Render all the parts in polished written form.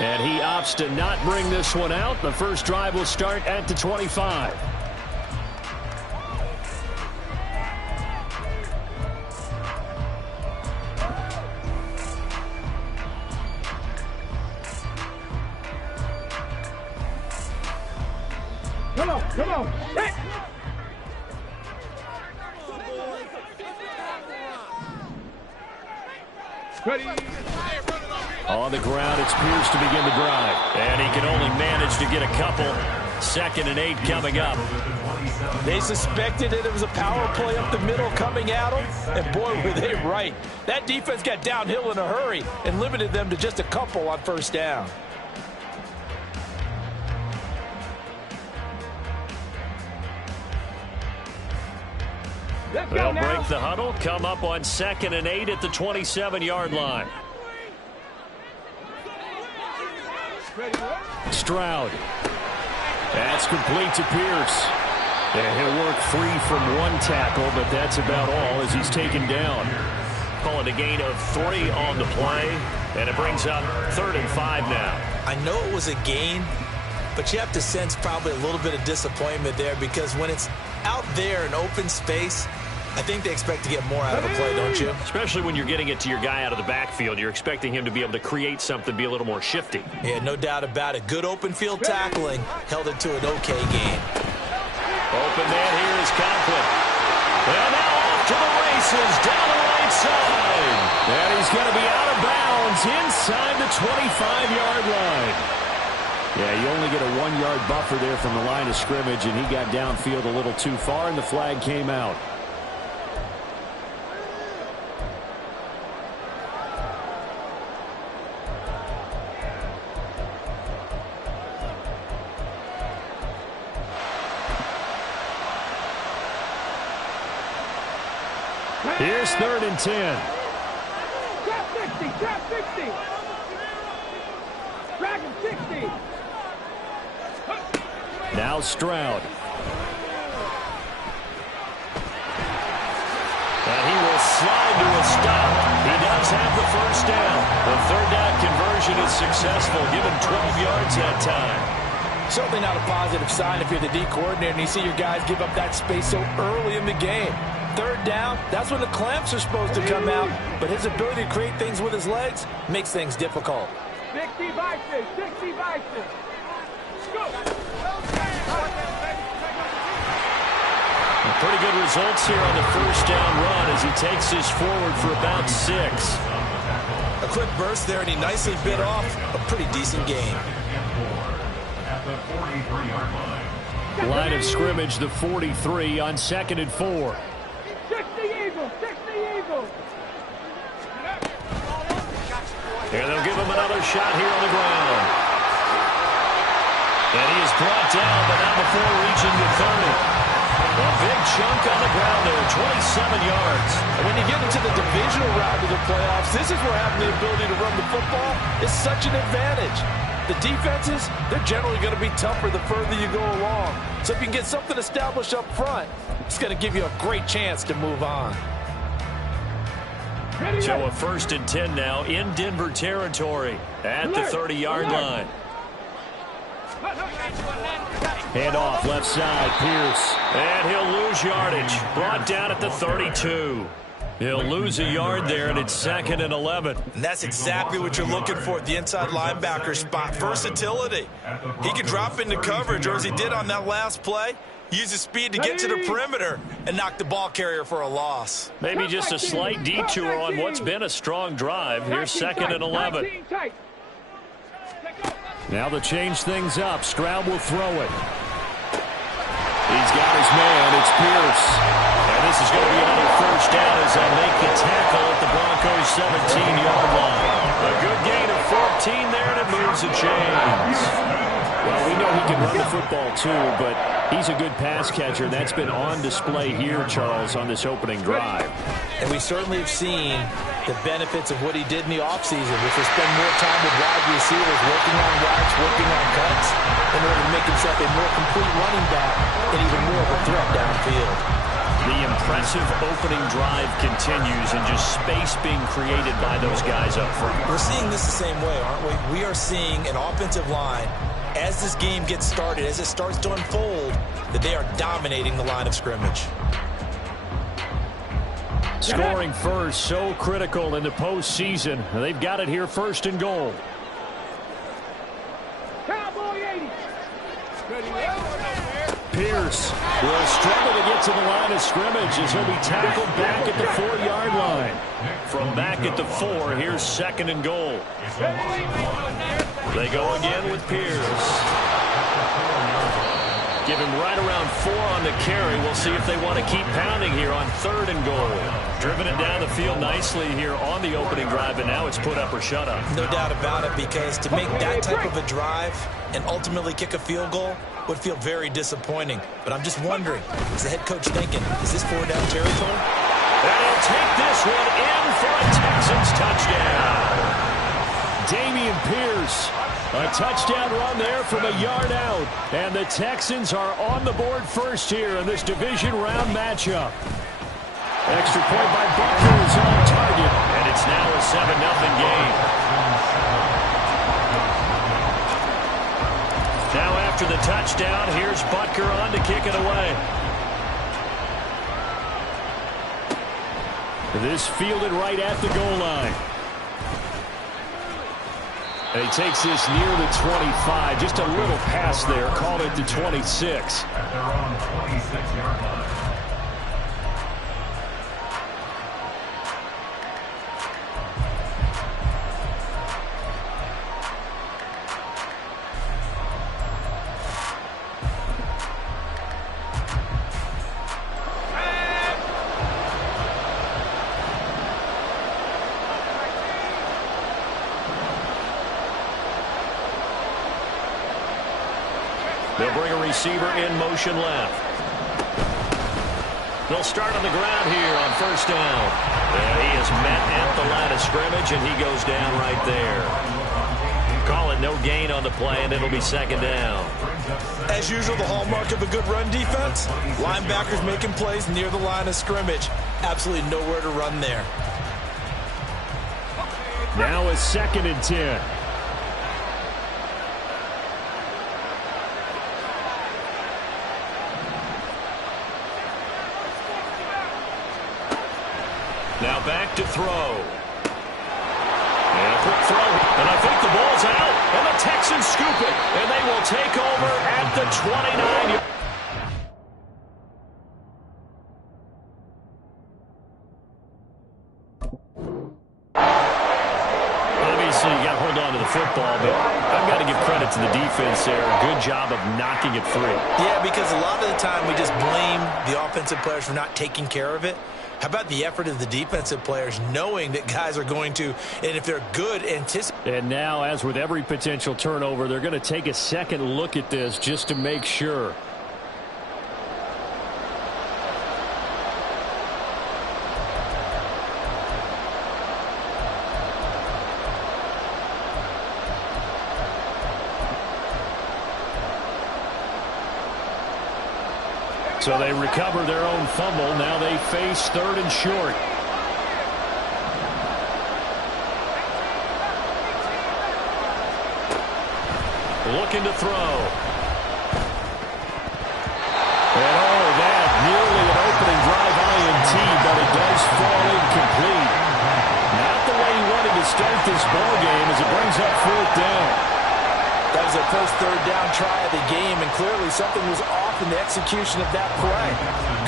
And he opts to not bring this one out. The first drive will start at the 25. Come on. Hey. Ready. On the ground, it's Pierce to begin the drive. And he can only manage to get a couple. 2nd and 8 coming up. They suspected that it was a power play up the middle coming at them, and boy, were they right. That defense got downhill in a hurry and limited them to just a couple on first down. They'll break the huddle, come up on 2nd and 8 at the 27-yard line. Stroud. That's complete to Pierce. And he'll work free from one tackle, but that's about all as he's taken down. Call it a gain of 3 on the play, and it brings up 3rd and 5 now. I know it was a gain, but you have to sense probably a little bit of disappointment there because when it's out there in open space, I think they expect to get more out of a play, don't you? Especially when you're getting it to your guy out of the backfield. You're expecting him to be able to create something, be a little more shifty. Yeah, no doubt about it. Good open field tackling held it to an okay game. Open man here is Conklin. And now off to the races down the right side. And he's going to be out of bounds inside the 25-yard line. Yeah, you only get a 1-yard buffer there from the line of scrimmage, and he got downfield a little too far, and the flag came out. Here's 3rd and 10. Trap 60. Drag him 60. Now Stroud. And he will slide to a stop. He does have the first down. The 3rd down conversion is successful. Give him 12 yards that time. Certainly not a positive sign if you're the D coordinator and you see your guys give up that space so early in the game. 3rd down, that's when the clamps are supposed to come out, but his ability to create things with his legs makes things difficult. 60 vices. Go. Pretty good results here on the first down run as he takes this forward for about 6. A quick burst there, and he nicely bit off a pretty decent gain. Line of scrimmage, the 43 on 2nd and 4. 60 Eagles. And they'll give him another shot here on the ground. And he is brought down, but not before reaching the 30. A big chunk on the ground there, 27 yards. And when you get into the divisional round of the playoffs, this is where having the ability to run the football is such an advantage. The defenses, they're generally going to be tougher the further you go along. So if you can get something established up front, it's going to give you a great chance to move on. So a 1st and 10 now in Denver territory at the 30-yard line. Hand off left side, Pierce. And he'll lose yardage. Brought down at the 32. He'll lose a yard there, and it's 2nd and 11. And that's exactly what you're looking for at the inside linebacker spot. Versatility. He can drop into coverage, or as he did on that last play, use his speed to get to the perimeter and knock the ball carrier for a loss. Maybe just a slight detour on what's been a strong drive. Here's 2nd and 11. Now to change things up, Stroud will throw it. He's got his man. It's Pierce. And this is going to be another first down as they'll make the tackle at the Broncos' 17-yard line. A good gain of 14 there, and it moves the chains. Well, we know he can run the football too, but he's a good pass catcher. That's been on display here, Charles, on this opening drive. And we certainly have seen the benefits of what he did in the offseason, which was spend more time with wide receivers, working on routes, working on cuts, in order to make himself a more complete running back and even more of a threat downfield. The impressive opening drive continues and just space being created by those guys up front. We're seeing this the same way, aren't we? We are seeing an offensive line, as this game gets started, as it starts to unfold, that they are dominating the line of scrimmage. Scoring first, so critical in the postseason. They've got it here, 1st and goal. Cowboy 80. Pierce will struggle to get to the line of scrimmage as he'll be tackled back at the 4-yard line. From back at the 4, here's 2nd and goal. They go again with Pierce. Give him right around 4 on the carry. We'll see if they want to keep pounding here on 3rd and goal. Driven it down the field nicely here on the opening drive, and now it's put up or shut up. No doubt about it, because to make that type of a drive and ultimately kick a field goal would feel very disappointing. But I'm just wondering, is the head coach thinking, is this 4-down territory? And he'll take this one in for a Texans touchdown. Dameon Pierce. A touchdown run there from a yard out. And the Texans are on the board first here in this division round matchup. Extra point by Butker is on target. And it's now a 7-0 game. Now after the touchdown, here's Butker on to kick it away. This fielded right at the goal line. And he takes this near the 25. Just a little pass there. Called it the 26. At their own 26-yard line. They'll bring a receiver in motion left. They'll start on the ground here on 1st down. And he is met at the line of scrimmage, and he goes down right there. Call it no gain on the play, and it'll be 2nd down. As usual, the hallmark of a good run defense, linebackers making plays near the line of scrimmage. Absolutely nowhere to run there. Now a 2nd and 10. Now back to throw. And a quick throw. And I think the ball's out. And the Texans scoop it. And they will take over at the 29. Obviously, you got to hold on to the football, but I've got to give credit to the defense there. Good job of knocking it free. Yeah, because a lot of the time we just blame the offensive players for not taking care of it. How about the effort of the defensive players knowing that guys are going to, and if they're good, anticipate. And now, as with every potential turnover, they're going to take a second look at this just to make sure. So they recover their own fumble. Now they face 3rd and short. Looking to throw. And oh, that nearly an opening drive INT, but it does fall incomplete. Not the way he wanted to start this ball game as it brings up 4th down. That was their first 3rd down try of the game, and clearly something was off in the execution of that play.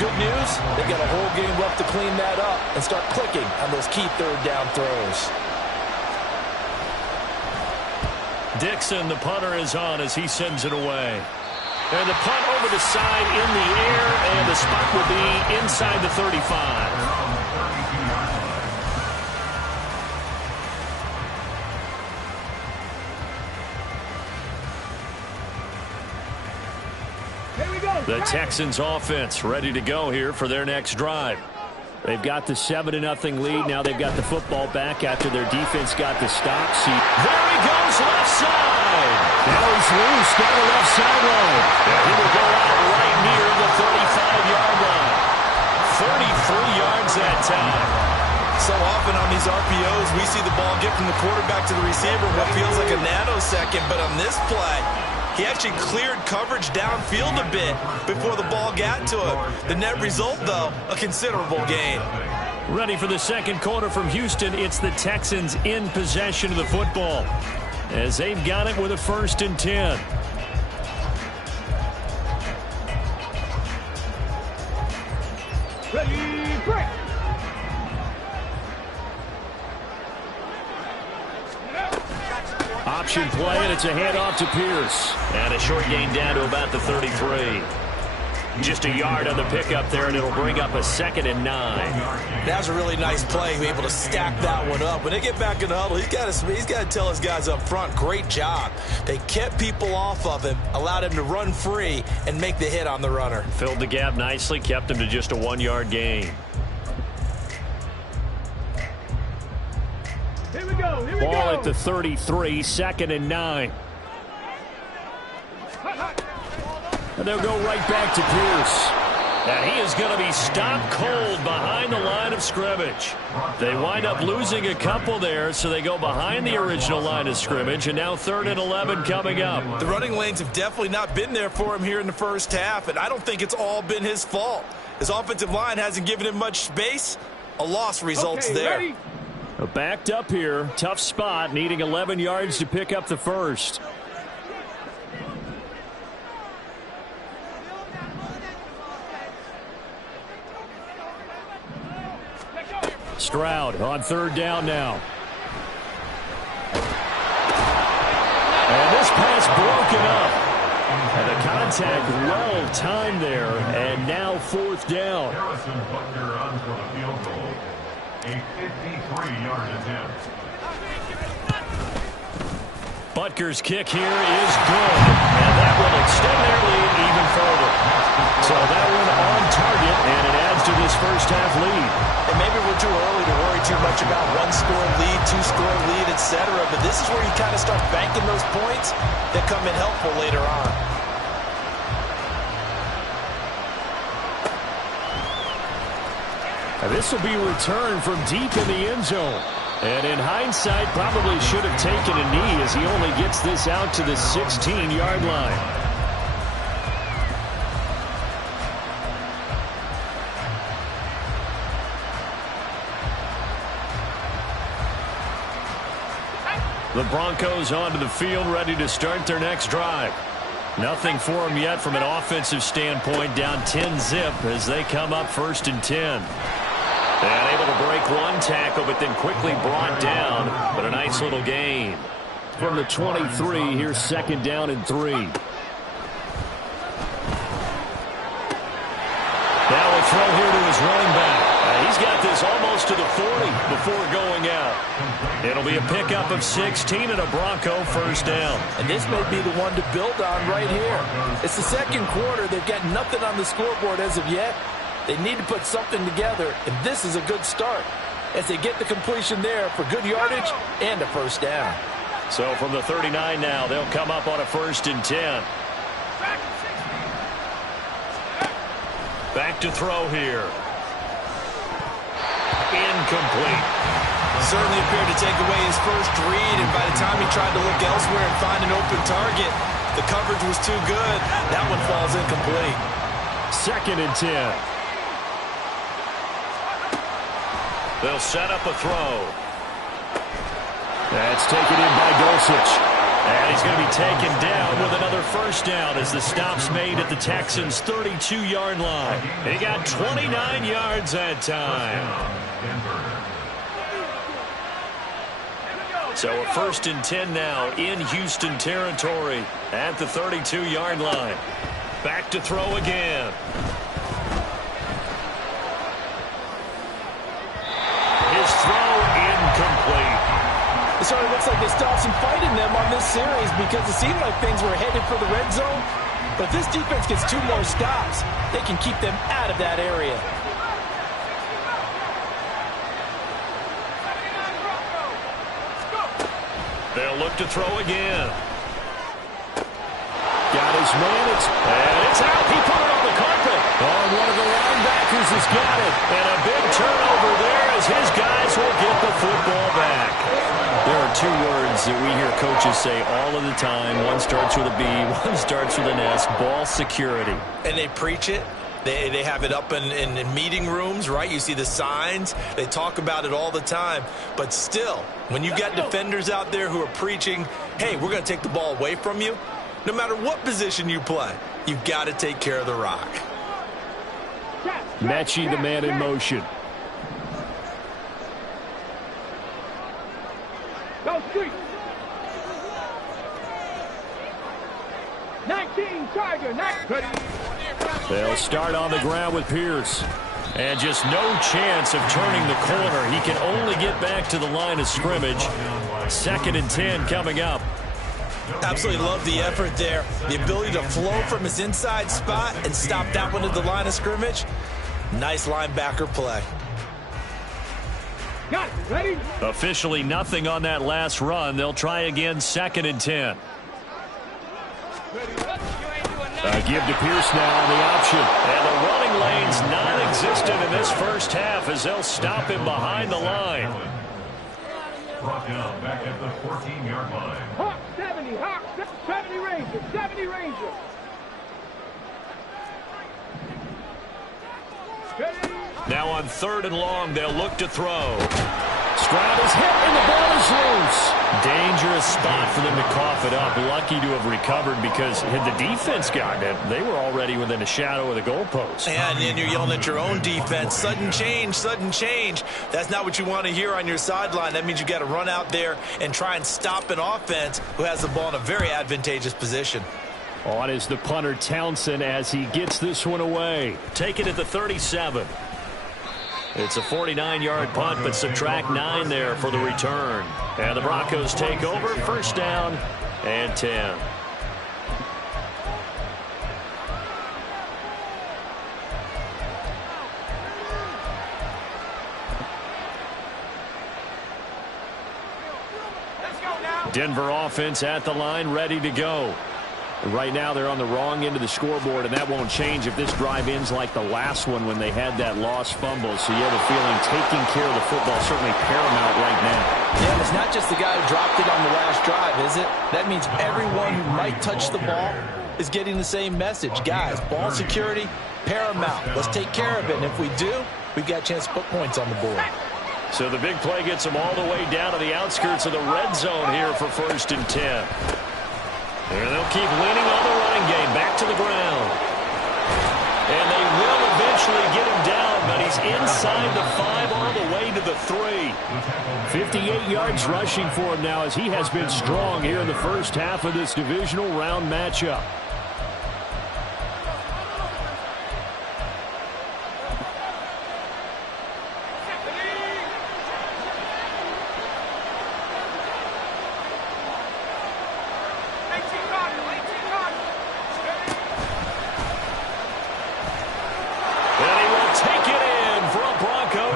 Good news, they've got a whole game left to clean that up and start clicking on those key 3rd down throws. Dixon, the punter, is on as he sends it away. And the punt over the side in the air, and the spot will be inside the 35. The Texans offense ready to go here for their next drive. They've got the 7-0 lead. Now they've got the football back after their defense got the stop. See, there he goes, left side. Now he's loose down the left sideline. And he will go out right near the 35-yard line. 33 yards that time. So often on these RPOs, we see the ball get from the quarterback to the receiver in what feels like a nanosecond, but on this play, he actually cleared coverage downfield a bit before the ball got to him. The net result, though, a considerable gain. Ready for the second quarter from Houston. It's the Texans in possession of the football as they've got it with a 1st and 10. Ready, break. Option play, and it's a handoff to Pierce. And a short gain down to about the 33. Just a yard on the pickup there, and it'll bring up a 2nd and 9. That was a really nice play, be able to stack that one up. When they get back in the huddle, he's got to tell his guys up front, great job. They kept people off of him, allowed him to run free, and make the hit on the runner. Filled the gap nicely, kept him to just a 1-yard gain. Here we go, here we go. Ball at the 33, 2nd and 9. And they'll go right back to Pierce. And he is going to be stopped cold behind the line of scrimmage. They wind up losing a couple there, so they go behind the original line of scrimmage, and now 3rd and 11 coming up. The running lanes have definitely not been there for him here in the first half, and I don't think it's all been his fault. His offensive line hasn't given him much space. A loss results there. Ready? Backed up here, tough spot, needing 11 yards to pick up the 1st. Stroud on 3rd down now. And this pass broken up. And the contact well timed there. And now 4th down. Harrison Butker on for the field goal. A 53-yard attempt. Butker's kick here is good. And that will extend their lead even further. So that one on target, and it adds to this first half lead. And maybe we're too early to worry too much about 1-score lead, 2-score lead, etc. But this is where you kind of start banking those points that come in helpful later on. And this will be returned from deep in the end zone. And in hindsight, probably should have taken a knee as he only gets this out to the 16-yard line. The Broncos onto the field, ready to start their next drive. Nothing for them yet from an offensive standpoint, down 10-zip as they come up 1st and 10. And able to break one tackle, but then quickly brought down. But a nice little gain. From the 23, here's 2nd down and 3. Now a throw here to his running back. He's got this almost to the 40 before going out. It'll be a pickup of 16 and a Bronco 1st down. And this may be the one to build on right here. It's the second quarter. They've got nothing on the scoreboard as of yet. They need to put something together, and this is a good start as they get the completion there for good yardage and a 1st down. So from the 39 now, they'll come up on a 1st and 10. Back to throw here. Incomplete. Certainly appeared to take away his first read, and by the time he tried to look elsewhere and find an open target, the coverage was too good. That one falls incomplete. 2nd and 10. They'll set up a throw. That's taken in by Dulcich. And he's going to be taken down with another 1st down as the stop's made at the Texans' 32-yard line. He got 29 yards that time. So a 1st and 10 now in Houston territory at the 32-yard line. Back to throw again. His throw incomplete. It sort of looks like they stopped some fight in them on this series because it seemed like things were headed for the red zone. But if this defense gets 2 more stops, they can keep them out of that area. They'll look to throw again. Got his man, and it's out. He put it on the the carpet. Oh, one of the linebackers has got it. And a big turnover there as his guys will get the football back. There are two words that we hear coaches say all of the time. One starts with a B, one starts with an S, ball security. And they preach it. They have it up in meeting rooms, right? You see the signs. They talk about it all the time. But still, when you got defenders out there who are preaching, hey, we're going to take the ball away from you, no matter what position you play, you've got to take care of the rock. Mechie, the man in motion. Go street. 19 Tiger. They'll start on the ground with Pierce. And just no chance of turning the corner. He can only get back to the line of scrimmage. 2nd and 10 coming up. Absolutely love the effort there. The ability to flow from his inside spot and stop that one at the line of scrimmage. Nice linebacker play. Got it. Ready? Officially nothing on that last run. They'll try again, 2nd and 10. Give to Pierce now, the option. And the running lane's non-existent in this first half as they'll stop him behind the line. Brought down back at the 14-yard line. Hawk 70. Hawk 70 Ranger. 70 Ranger. Now on 3rd and long, they'll look to throw. Stroud is hit and the ball is loose. Dangerous spot for them to cough it up. Lucky to have recovered because had the defense gotten it, they were already within a shadow of the goalpost. And then you're yelling at your own defense. Sudden change, sudden change. That's not what you want to hear on your sideline. That means you got to run out there and try and stop an offense who has the ball in a very advantageous position. On is the punter Townsend as he gets this one away. Take it at the 37. It's a 49-yard punt, but subtract 9 there for the return. And the Broncos take over, 1st down and 10. Denver offense at the line, ready to go. Right now they're on the wrong end of the scoreboard, and that won't change if this drive ends like the last one when they had that lost fumble. So you have a feeling taking care of the football is certainly paramount right now. Yeah, it's not just the guy who dropped it on the last drive, is it? That means everyone who might touch the ball is getting the same message. Guys, ball security, paramount. Let's take care of it, and if we do, we've got a chance to put points on the board. So the big play gets them all the way down to the outskirts of the red zone here for 1st and 10. And they'll keep leaning on the running game. Back to the ground. And they will eventually get him down, but he's inside the 5 all the way to the 3. 58 yards rushing for him now as he has been strong here in the first half of this divisional round matchup.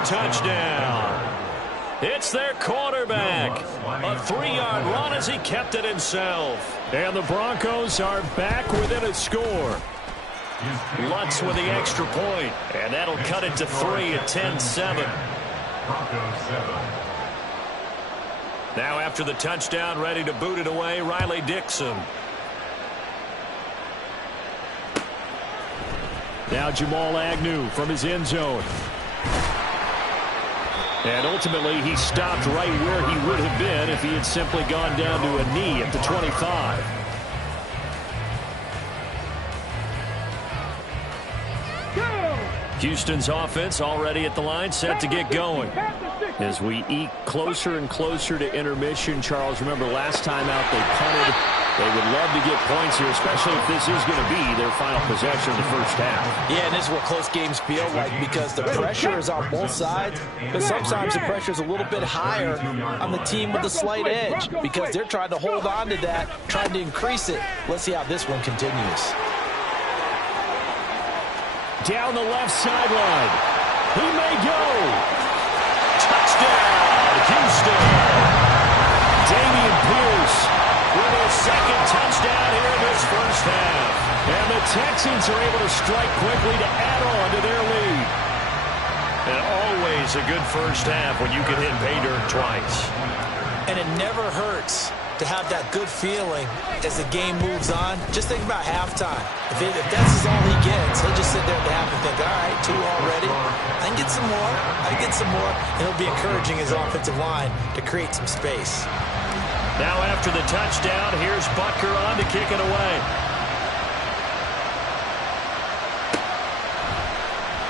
Touchdown. It's their quarterback. A 3-yard run as he kept it himself. And the Broncos are back within a score. Lutz with the extra point. And that'll cut it to 3 at 10-7. Now after the touchdown, ready to boot it away, Riley Dixon. Now Jamal Agnew from his end zone. And ultimately, he stopped right where he would have been if he had simply gone down to a knee at the 25. Houston's offense already at the line, set to get going. As we eke closer and closer to intermission, Charles, remember last time out they punted. They would love to get points here, especially if this is going to be their final possession of the first half. Yeah, and this is what close games feel like because the pressure is on both sides, but sometimes the pressure is a little bit higher on the team with the slight edge because they're trying to hold on to that, trying to increase it. Let's see how this one continues. Down the left sideline. He may go. Touchdown, Houston. Dameon Pierce with his second touchdown here in this first half. And the Texans are able to strike quickly to add on to their lead. And always a good first half when you can hit pay dirt twice. And it never hurts to have that good feeling as the game moves on. Just think about halftime. If that's all he gets, he'll just sit there at the half and think, all right, 2 already. I can get some more. I can get some more. And he'll be encouraging his offensive line to create some space. Now after the touchdown, here's Butker on to kick it away.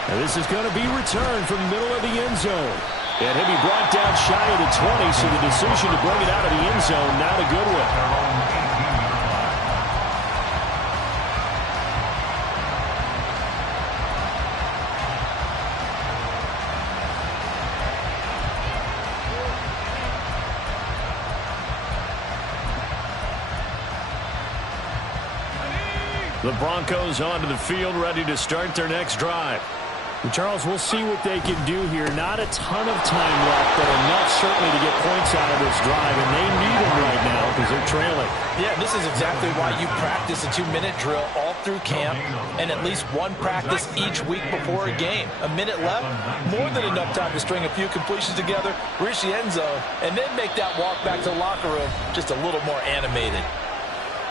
And this is going to be returned from the middle of the end zone. And he'll be brought down shy of the 20, so the decision to bring it out of the end zone, not a good one. The Broncos onto the field, ready to start their next drive. And Charles, we'll see what they can do here. Not a ton of time left, but enough certainly to get points out of this drive, and they need them right now because they're trailing. Yeah, this is exactly why you practice a 2-minute drill all through camp and at least one practice each week before a game. A minute left, more than enough time to string a few completions together, reach the end zone, and then make that walk back to the locker room just a little more animated.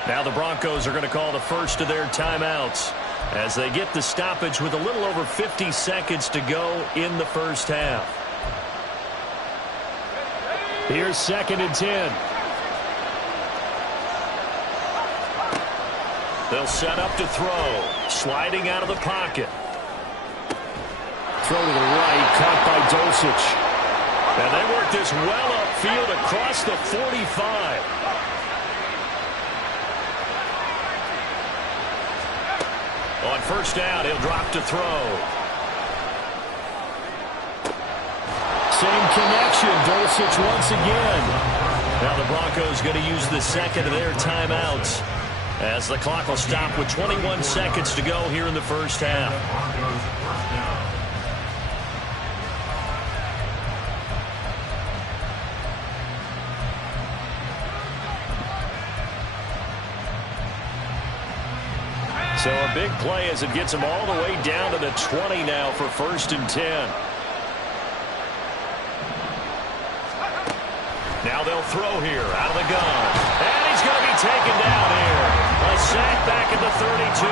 Now the Broncos are going to call the first of their timeouts as they get the stoppage with a little over 50 seconds to go in the first half. Here's 2nd and 10. They'll set up to throw. Sliding out of the pocket. Throw to the right, caught by Dulcich. And they work this well upfield across the 45. On first down, he'll drop to throw. Same connection, Dulcich once again. Now the Broncos going to use the second of their timeouts as the clock will stop with 21 seconds to go here in the first half. So a big play as it gets them all the way down to the 20 now for 1st and 10. Now they'll throw here out of the gun. And he's going to be taken down here. A sack back at the 32.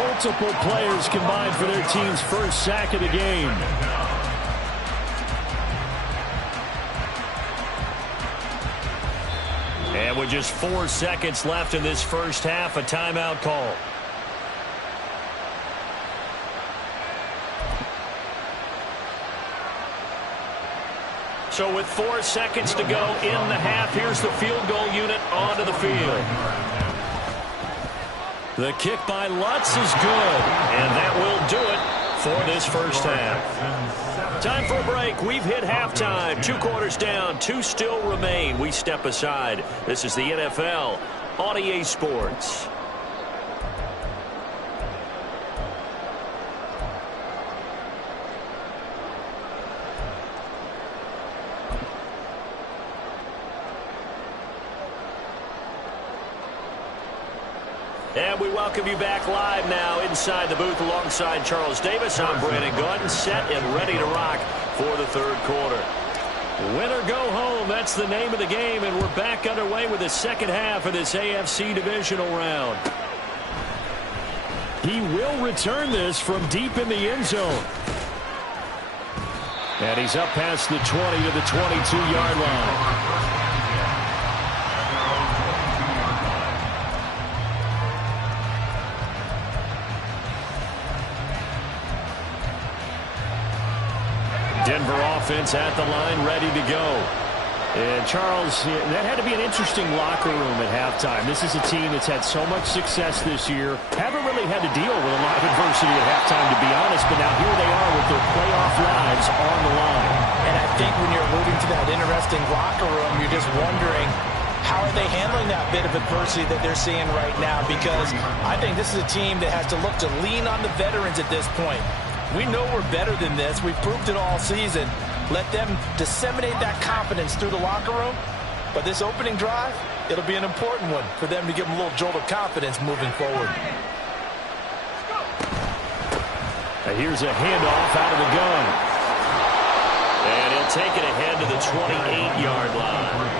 Multiple players combined for their team's first sack of the game. And with just 4 seconds left in this first half, a timeout call. So with 4 seconds to go in the half, here's the field goal unit onto the field. The kick by Lutz is good, and that will do it for this first half. Time for a break. We've hit halftime. 2 quarters down. 2 still remain. We step aside. This is the NFL on EA Sports. And we welcome you back live now inside the booth alongside Charles Davis. I'm Brandon Gaudin, set and ready to rock for the 3rd quarter. Win or go home, that's the name of the game, and we're back underway with the second half of this AFC divisional round. He will return this from deep in the end zone. And he's up past the 20 to the 22-yard line. Denver offense at the line, ready to go. And Charles, that had to be an interesting locker room at halftime. This is a team that's had so much success this year. Haven't really had to deal with a lot of adversity at halftime, to be honest. But now here they are with their playoff lives on the line. And I think when you're alluding to that interesting locker room, you're just wondering, how are they handling that bit of adversity that they're seeing right now? Because I think this is a team that has to look to lean on the veterans at this point. We know we're better than this. We've proved it all season. Let them disseminate that confidence through the locker room, But this opening drive, it'll be an important one for them to give them a little jolt of confidence moving forward. And here's a handoff out of the gun. And he'll take it ahead to the 28-yard line.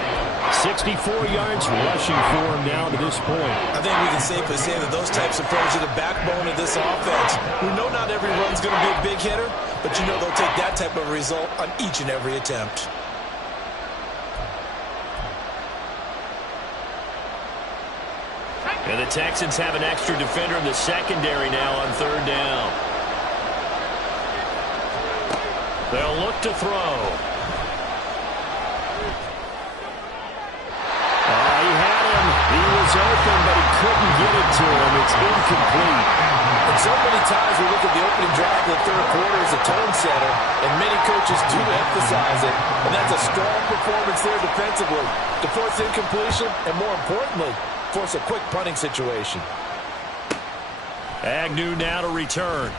64 yards rushing for him now to this point. I think we can safely say that those types of plays are the backbone of this offense. We know not every run's going to be a big hitter, but you know they'll take that type of result on each and every attempt. And the Texans have an extra defender in the secondary now on third down. They'll look to throw. He had him. He was open, but he couldn't get it to him. It's incomplete. And so many times we look at the opening drive of the third quarter as a tone setter, and many coaches do emphasize it. And that's a strong performance there defensively to force incompletion and, more importantly, force a quick punting situation. Agnew now to return.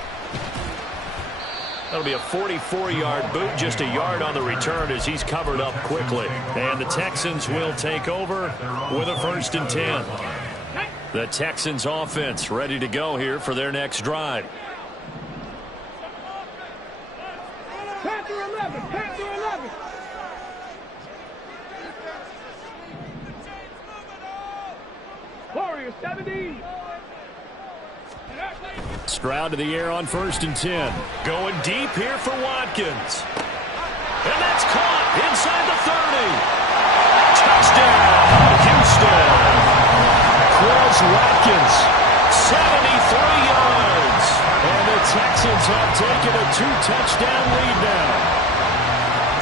That'll be a 44-yard boot, just a yard on the return as he's covered up quickly. And the Texans will take over with a 1st and 10. The Texans offense ready to go here for their next drive. Panther 11, Panther 11. Warriors 70. Stroud to the air on 1st and 10. Going deep here for Watkins. And that's caught inside the 30. Touchdown, Houston. Quez Watkins, 73 yards. And the Texans have taken a 2-touchdown lead now.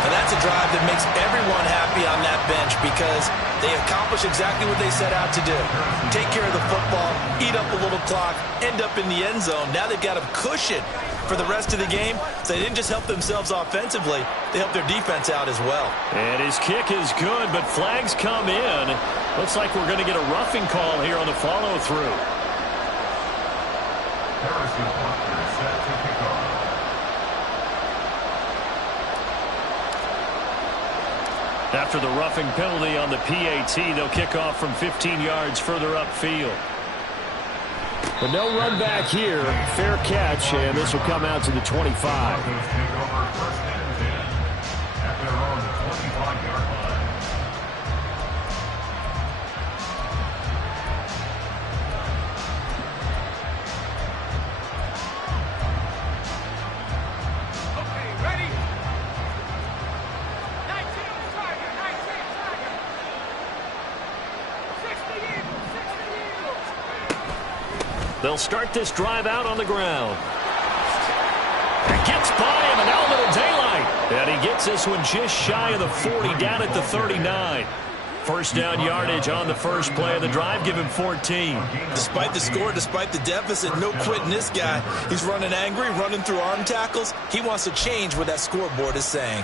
And that's a drive that makes everyone happy on that bench because they accomplish exactly what they set out to do. Take care of the football, eat up a little clock, end up in the end zone. Now they've got a cushion for the rest of the game. So they didn't just help themselves offensively, they helped their defense out as well. And his kick is good, but flags come in. Looks like we're going to get a roughing call here on the follow-through. Harrison Butker set to kick off. After the roughing penalty on the PAT, they'll kick off from 15 yards further upfield. But no run back here. Fair catch, and this will come out to the 25. Broncos take over 1st and 10 at their own 25-yard line. Okay, ready? 19 Tiger, 19 Tiger. 60 Eagles, 60 Eagles. They'll start this drive out on the ground. And gets by him, and now a little daylight. And he gets this one just shy of the 40, down at the 39. First down yardage on the first play of the drive, give him 14. Despite the score, despite the deficit, no quitting this guy. He's running angry, running through arm tackles. He wants to change what that scoreboard is saying.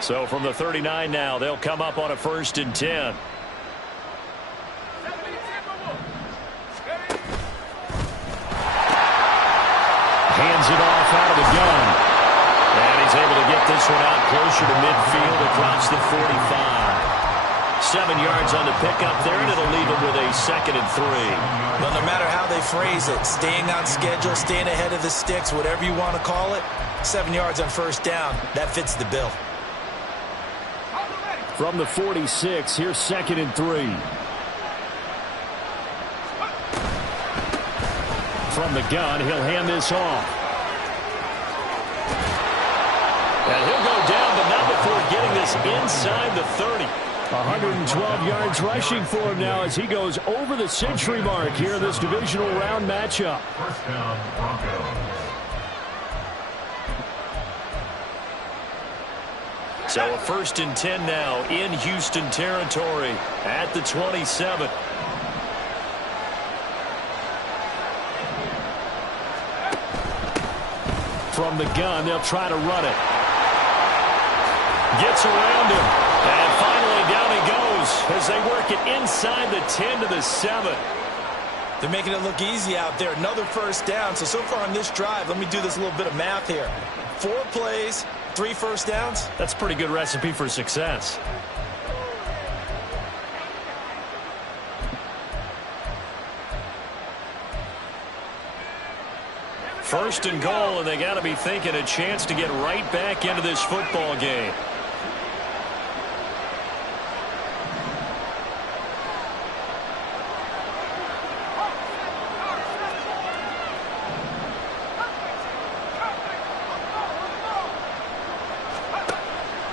So from the 39 now, they'll come up on a 1st and 10. Hands it off out of the gun. And he's able to get this one out closer to midfield across the 45. 7 yards on the pickup there, and it'll leave him with a 2nd and 3. But no matter how they phrase it, staying on schedule, staying ahead of the sticks, whatever you want to call it, 7 yards on 1st down, that fits the bill. From the 46, here's 2nd and 3. From the gun, he'll hand this off. And he'll go down, but not before getting this inside the 30. 112 yards rushing for him now as he goes over the century mark here in this divisional round matchup. 1st down, Broncos. So a 1st and 10 now in Houston territory at the 27. From the gun, they'll try to run it. Gets around him. And finally down he goes as they work it inside the 10 to the 7. They're making it look easy out there. Another first down. So far on this drive, let me do this little bit of math here. 4 plays, 3 first downs. That's a pretty good recipe for success. First and goal, and they got to be thinking a chance to get right back into this football game.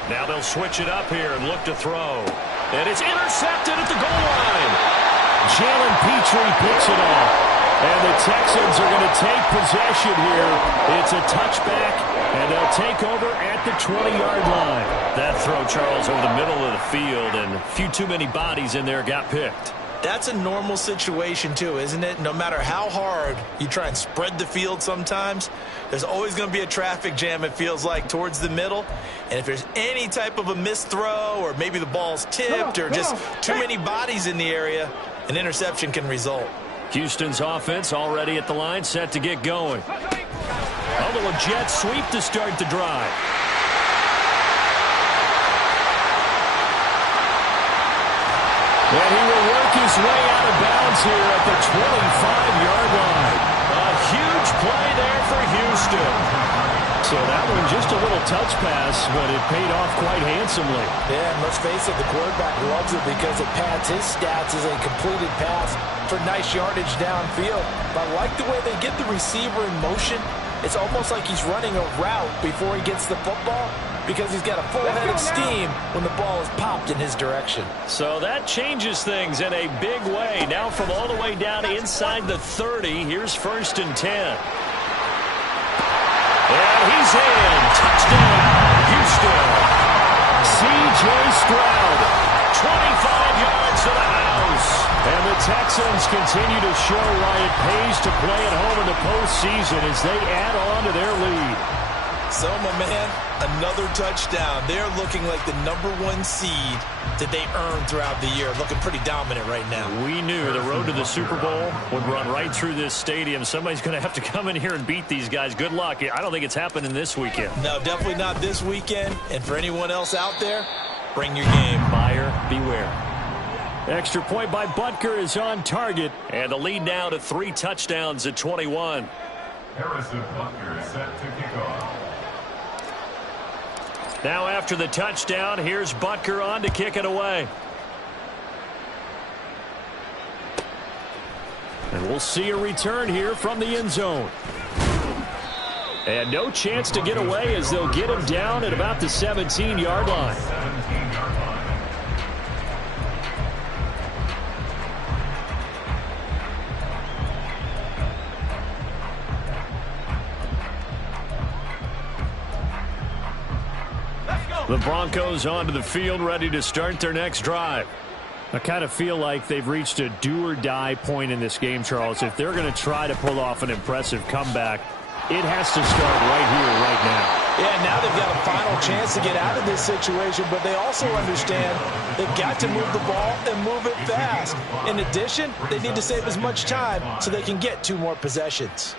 Now they'll switch it up here and look to throw. And it's intercepted at the goal line. Jalen Petrie picks it off. And the Texans are going to take possession here. It's a touchback, and they'll take over at the 20-yard line. That throw, Charles, over the middle of the field, and a few too many bodies in there got picked. That's a normal situation, too, isn't it? No matter how hard you try and spread the field sometimes, there's always going to be a traffic jam, it feels like, towards the middle. And if there's any type of a missed throw, or maybe the ball's tipped, or just too many bodies in the area, an interception can result. Houston's offense already at the line, set to get going. Although a jet sweep to start the drive. And he will work his way out of bounds here at the 25-yard line. A huge play there for Houston. So that one just a little touch pass, but it paid off quite handsomely. Yeah, and let's face it, the quarterback loves it because it pads his stats as a completed pass for nice yardage downfield. But I like the way they get the receiver in motion. It's almost like he's running a route before he gets the football because he's got a full head of steam when the ball is popped in his direction. So that changes things in a big way. Now from all the way down inside the 30, here's 1st and 10. And he's in. Touchdown, Houston. C.J. Stroud, 25 yards to the house. And the Texans continue to show why it pays to play at home in the postseason as they add on to their lead. So, my man, another touchdown. They're looking like the #1 seed that they earned throughout the year. Looking pretty dominant right now. We knew the road to the Super Bowl would run right through this stadium. Somebody's going to have to come in here and beat these guys. Good luck. I don't think it's happening this weekend. No, definitely not this weekend. And for anyone else out there, bring your game. Buyer beware. Extra point by Butker is on target. And the lead now to 3 touchdowns at 21. Harrison Butker is set to kick off. Now after the touchdown, here's Butker on to kick it away. And we'll see a return here from the end zone. And no chance to get away as they'll get him down at about the 17-yard line. 17-yard line. The Broncos onto the field, ready to start their next drive. I kind of feel like they've reached a do-or-die point in this game, Charles. If they're going to try to pull off an impressive comeback, it has to start right here, right now. Yeah, now they've got a final chance to get out of this situation, but they also understand they've got to move the ball and move it fast. In addition, they need to save as much time so they can get 2 more possessions.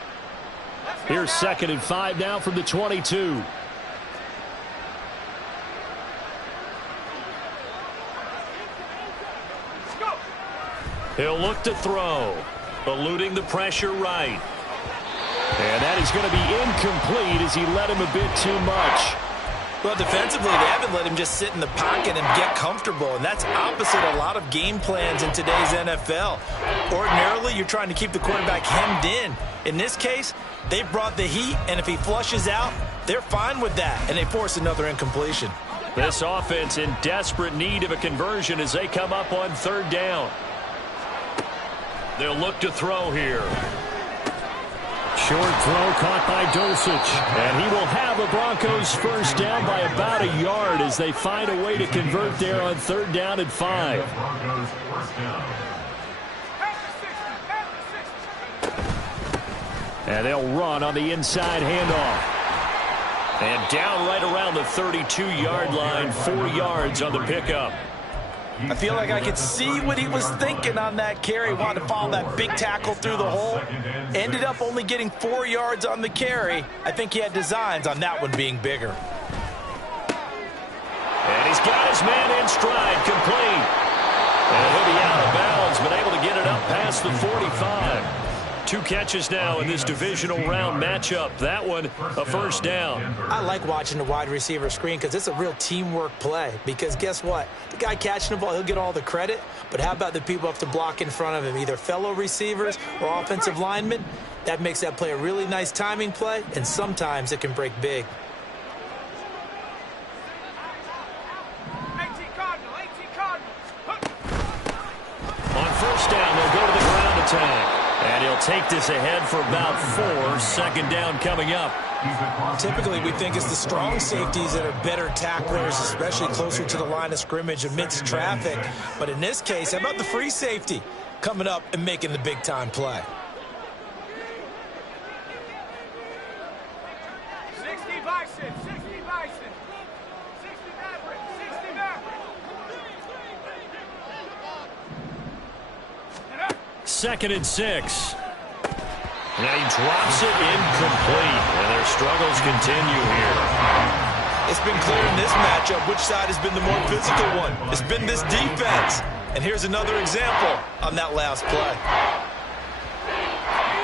Here's 2nd and 5 now from the 22. He'll look to throw, eluding the pressure right. And that is going to be incomplete as he let him a bit too much. Well, defensively, they haven't let him just sit in the pocket and get comfortable, and that's opposite a lot of game plans in today's NFL. Ordinarily, you're trying to keep the quarterback hemmed in. In this case, they brought the heat, and if he flushes out, they're fine with that, and they force another incompletion. This offense in desperate need of a conversion as they come up on 3rd down. They'll look to throw here. Short throw caught by Dulcich. And he will have the Broncos first down by about a yard as they find a way to convert there on 3rd down and 5. Broncos first down. And they'll run on the inside handoff. And down right around the 32-yard line, 4 yards on the pickup. I feel like I could see what he was thinking on that carry. Wanted to follow that big tackle through the hole. Ended up only getting 4 yards on the carry. I think he had designs on that one being bigger. And he's got his man in stride, complete. And he'll be out of bounds, but able to get it up past the 45. 2 catches now in this divisional round matchup. That one, a first down. I like watching the wide receiver screen because it's a real teamwork play. Because guess what? The guy catching the ball, he'll get all the credit. But how about the people up to block in front of him, either fellow receivers or offensive linemen? That makes that play a really nice timing play, and sometimes it can break big. 18 Cardinal. On first down, they'll go to the ground attack. And he'll take this ahead for about 4. Second down coming up. Typically, we think it's the strong safeties that are better tacklers, especially closer to the line of scrimmage amidst traffic. But in this case, how about the free safety coming up and making the big-time play? 60 Bison. 60 Bison. 60 Maverick. 60 Maverick. Second and 6. And he drops it incomplete. And their struggles continue here. It's been clear in this matchup which side has been the more physical one. It's been this defense. And here's another example on that last play.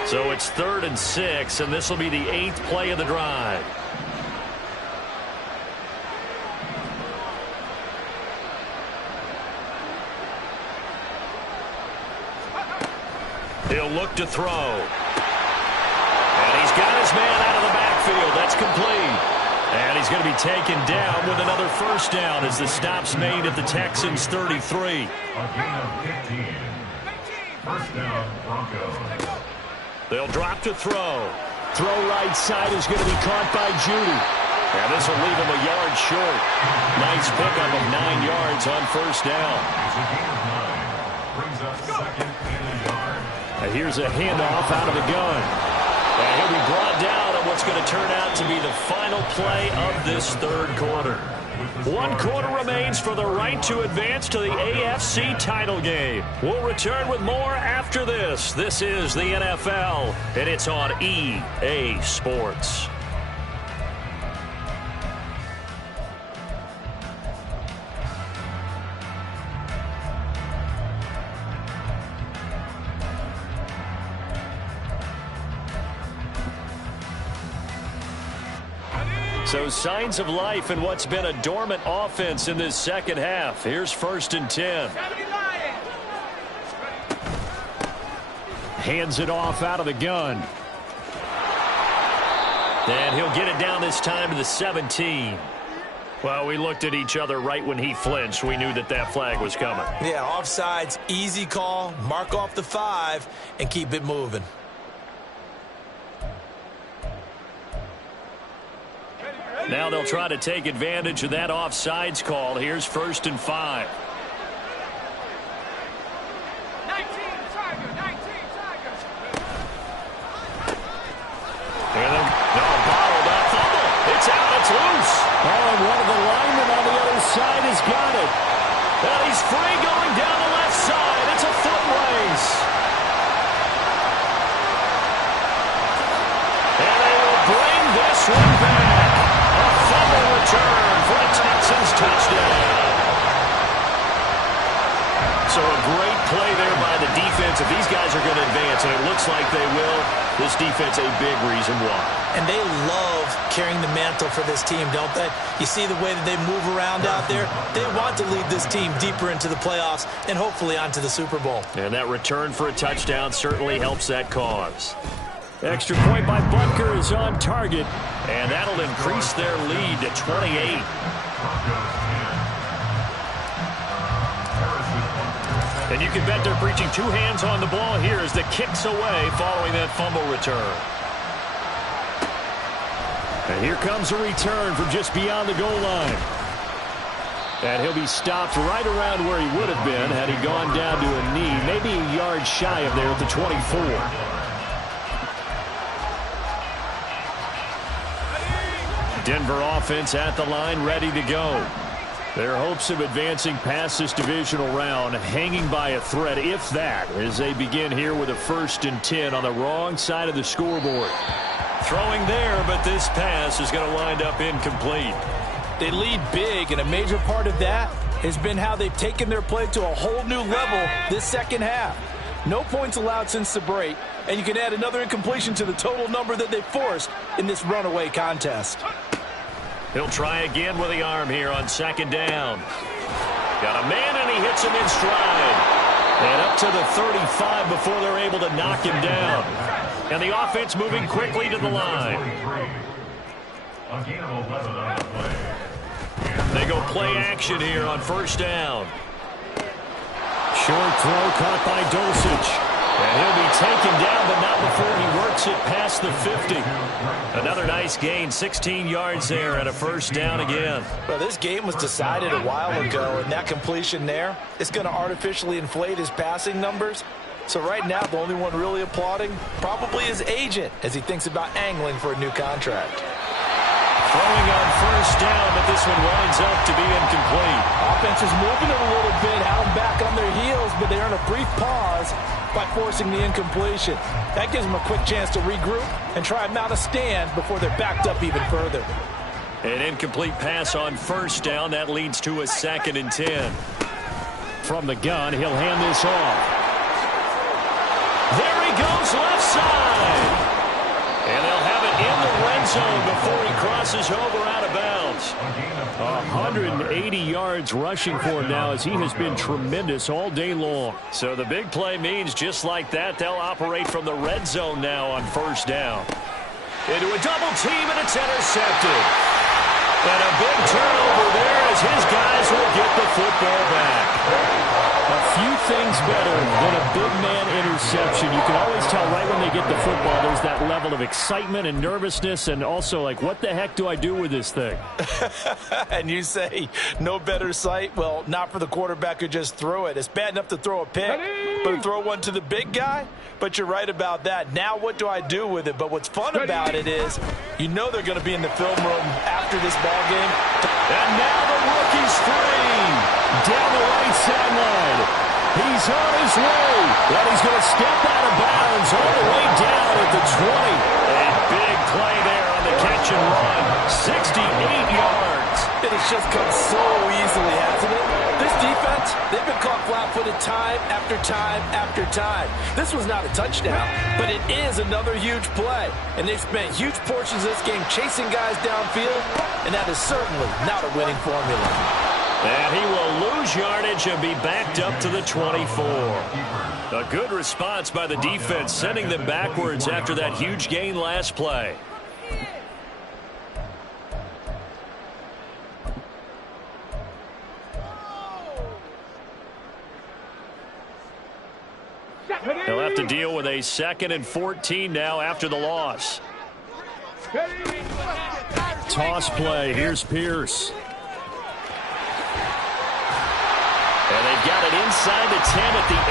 So it's 3rd and 6, and this will be the 8th play of the drive. He'll look to throw. And he's got his man out of the backfield. That's complete. And he's going to be taken down with another first down as the stop's made at the Texans' 33. A gain of 15. First down, Broncos. They'll drop to throw. Throw right side is going to be caught by Judy. And this will leave him a yard short. Nice pickup of 9 yards on first down. It's a gain of 9. Brings up second and a yard. And here's a handoff out of the gun. And he'll be brought down on what's going to turn out to be the final play of this 3rd quarter. 1 quarter remains for the right to advance to the AFC title game. We'll return with more after this. This is the NFL, and it's on EA Sports. So signs of life in what's been a dormant offense in this second half. Here's 1st and 10. Hands it off out of the gun. And he'll get it down this time to the 17. Well, we looked at each other right when he flinched. We knew that that flag was coming. Yeah, offsides, easy call, mark off the 5, and keep it moving. Now they'll try to take advantage of that offsides call. Here's 1st and 5. 19 Tiger. 19 Tiger. And then, bottled up fumble. It's out. It's loose. Oh, and one of the linemen on the other side has got it. And he's free going down the left side. It's a foot race. And they will bring this one back. A fumble return for a Texans touchdown. So a great play there by the defense. If these guys are going to advance, and it looks like they will, this defense a big reason why. And they love carrying the mantle for this team, don't they? You see the way that they move around out there? They want to lead this team deeper into the playoffs and hopefully onto the Super Bowl. And that return for a touchdown certainly helps that cause. Extra point by Butker is on target, and that'll increase their lead to 28. And you can bet they're preaching 2 hands on the ball here as the kick's away following that fumble return. And here comes a return from just beyond the goal line. And he'll be stopped right around where he would have been had he gone down to a knee, maybe a yard shy of there at the 24. Denver offense at the line, ready to go. Their hopes of advancing past this divisional round hanging by a thread, if that, as they begin here with a 1st and 10 on the wrong side of the scoreboard. Throwing there, but this pass is going to wind up incomplete. They lead big, and a major part of that has been how they've taken their play to a whole new level this second half. No points allowed since the break, and you can add another incompletion to the total number that they forced in this runaway contest. He'll try again with the arm here on 2nd down. Got a man, and he hits him in stride. And up to the 35 before they're able to knock him down. And the offense moving quickly to the line. They go play action here on 1st down. Short throw caught by Dulcich. And he'll be taken down, but not before he works it past the 50. Another nice gain, 16 yards there and a 1st down again. Well, this game was decided a while ago, and that completion there is going to artificially inflate his passing numbers. So right now, the only one really applauding probably his agent as he thinks about angling for a new contract. Throwing on 1st down, but this one winds up to be incomplete. Offense is moving it a little bit, had them back on their heels, but they earn a brief pause by forcing the incompletion. That gives them a quick chance to regroup and try and mount a stand before they're backed up even further. An incomplete pass on 1st down. That leads to a 2nd and 10. From the gun, he'll hand this off. There he goes, left side. And they'll have it in the red zone before he crosses over out of bounds. 180 yards rushing for him now as he has been tremendous all day long. So the big play means just like that, they'll operate from the red zone now on 1st down. Into a double team, and it's intercepted. And a big turnover there as his guys will get the football back. A few things better than a big man interception. You can always tell right when they get the football, there's that level of excitement and nervousness, and also like, what the heck do I do with this thing? And you say no better sight? Well, not for the quarterback who just threw it. It's bad enough to throw a pick, but to throw one to the big guy? But you're right about that. Now what do I do with it? But what's fun about it is you know they're going to be in the film room after this ball game. And now the rookie's free. Down the right sideline. He's on his way. And he's going to step out of bounds all the way down at the 20. A big play there on the catch and run. 68 yards. It has just come so easily, hasn't it? This defense, they've been caught flat-footed time after time after time. This was not a touchdown, but it is another huge play. And they've spent huge portions of this game chasing guys downfield, and that is certainly not a winning formula. And he will lose yardage and be backed up to the 24. A good response by the defense, sending them backwards after that huge gain last play. They'll have to deal with a 2nd and 14 now after the loss. Toss play. Here's Pierce. And they've got it inside the 10 at the 8.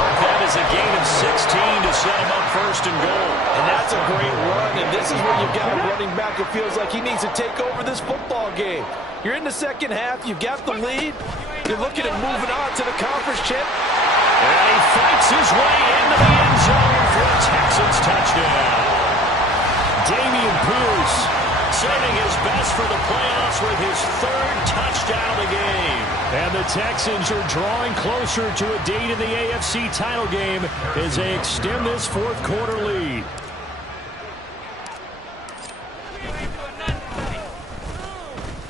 Mark that as a gain of 16 to set them up 1st and goal. And that's a great run, and this is where you've got a running back who feels like he needs to take over this football game. You're in the second half. You've got the lead. You're looking at moving on to the conference chip. And he fights his way into the end zone for a Texans touchdown. Dameon Pierce saving his best for the playoffs with his 3rd touchdown of the game. And the Texans are drawing closer to a date in the AFC title game as they extend this 4th quarter lead.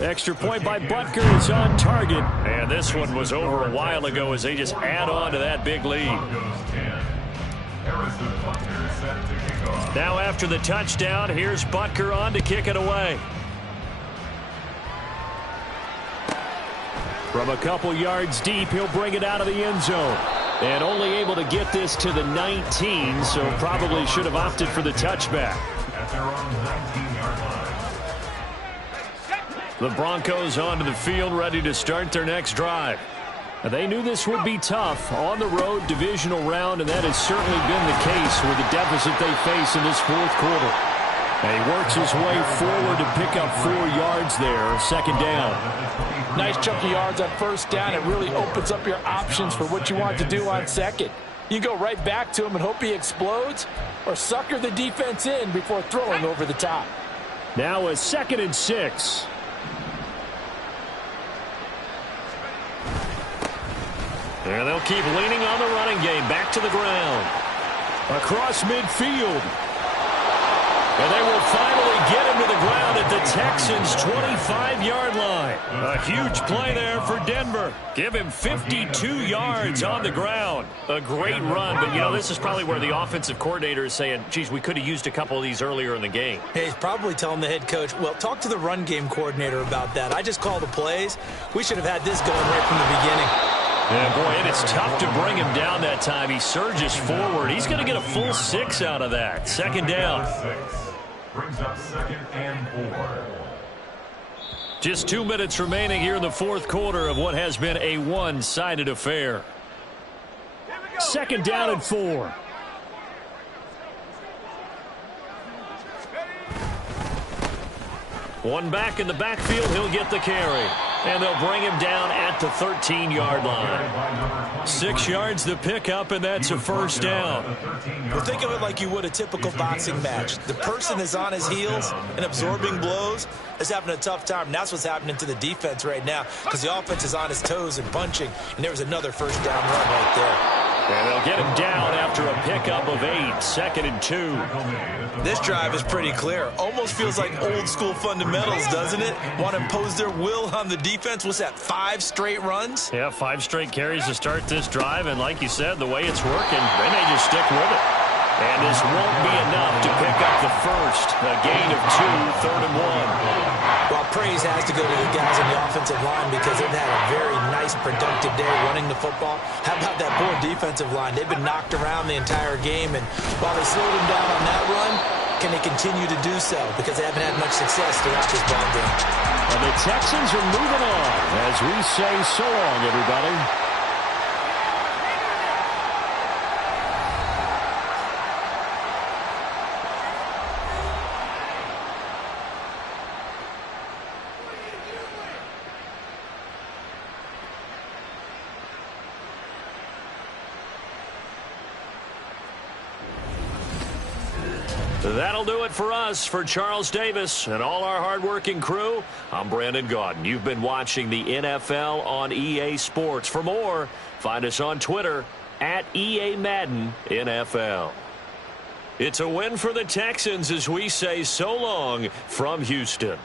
Extra point by Butker is on target. And this one was over a while ago as they just add on to that big lead. Now after the touchdown, here's Butker on to kick it away. From a couple yards deep, he'll bring it out of the end zone. And only able to get this to the 19, so probably should have opted for the touchback. At their own 19-yard line. The Broncos onto the field, ready to start their next drive. They knew this would be tough on the road, divisional round, and that has certainly been the case with the deficit they face in this 4th quarter. And he works his way forward to pick up 4 yards there. Second down. Nice chunk of yards on first down. It really opens up your options for what you want to do on second. You go right back to him and hope he explodes, or sucker the defense in before throwing over the top. Now a 2nd and 6. And they'll keep leaning on the running game. Back to the ground. Across midfield. And they will finally get him to the ground at the Texans' 25-yard line. A huge play there for Denver. Give him 52 yards on the ground. A great run, but, you know, this is probably where the offensive coordinator is saying, geez, we could have used a couple of these earlier in the game. Hey, he's probably telling the head coach, well, talk to the run game coordinator about that. I just call the plays. We should have had this going right from the beginning. Yeah, boy, and it's tough to bring him down that time. He surges forward. He's going to get a full 6 out of that. Second down. Brings up 2nd and 4. Just 2 minutes remaining here in the fourth quarter of what has been a one-sided affair. Second down and 4. One back in the backfield. He'll get the carry. And they'll bring him down at the 13-yard line. 6 yards the pickup, and that's a first down. Well, think of it like you would a typical boxing match. The person is on his heels and absorbing blows is having a tough time. And that's what's happening to the defense right now because the offense is on his toes and punching. And there was another first down run right there. And they'll get him down after a pickup of 8. 2nd and 2. This drive is pretty clear. Almost feels like old school fundamentals, doesn't it? Want to impose their will on the defense. What's that, 5 straight runs? Yeah, 5 straight carries to start this drive. And like you said, the way it's working, they may just stick with it. And this won't be enough to pick up the first. A gain of 2, 3rd and 1. Well, praise has to go to the guys on the offensive line because they've had a very nice, productive day running the football. How about that poor defensive line? They've been knocked around the entire game, and while they slowed them down on that run, can they continue to do so? Because they haven't had much success throughout this ball game. And the Texans are moving on as we say so long, everybody. That'll do it for us. For Charles Davis and all our hardworking crew, I'm Brandon Gaudin. You've been watching the NFL on EA Sports. For more, find us on Twitter at EA Madden NFL. It's a win for the Texans as we say so long from Houston.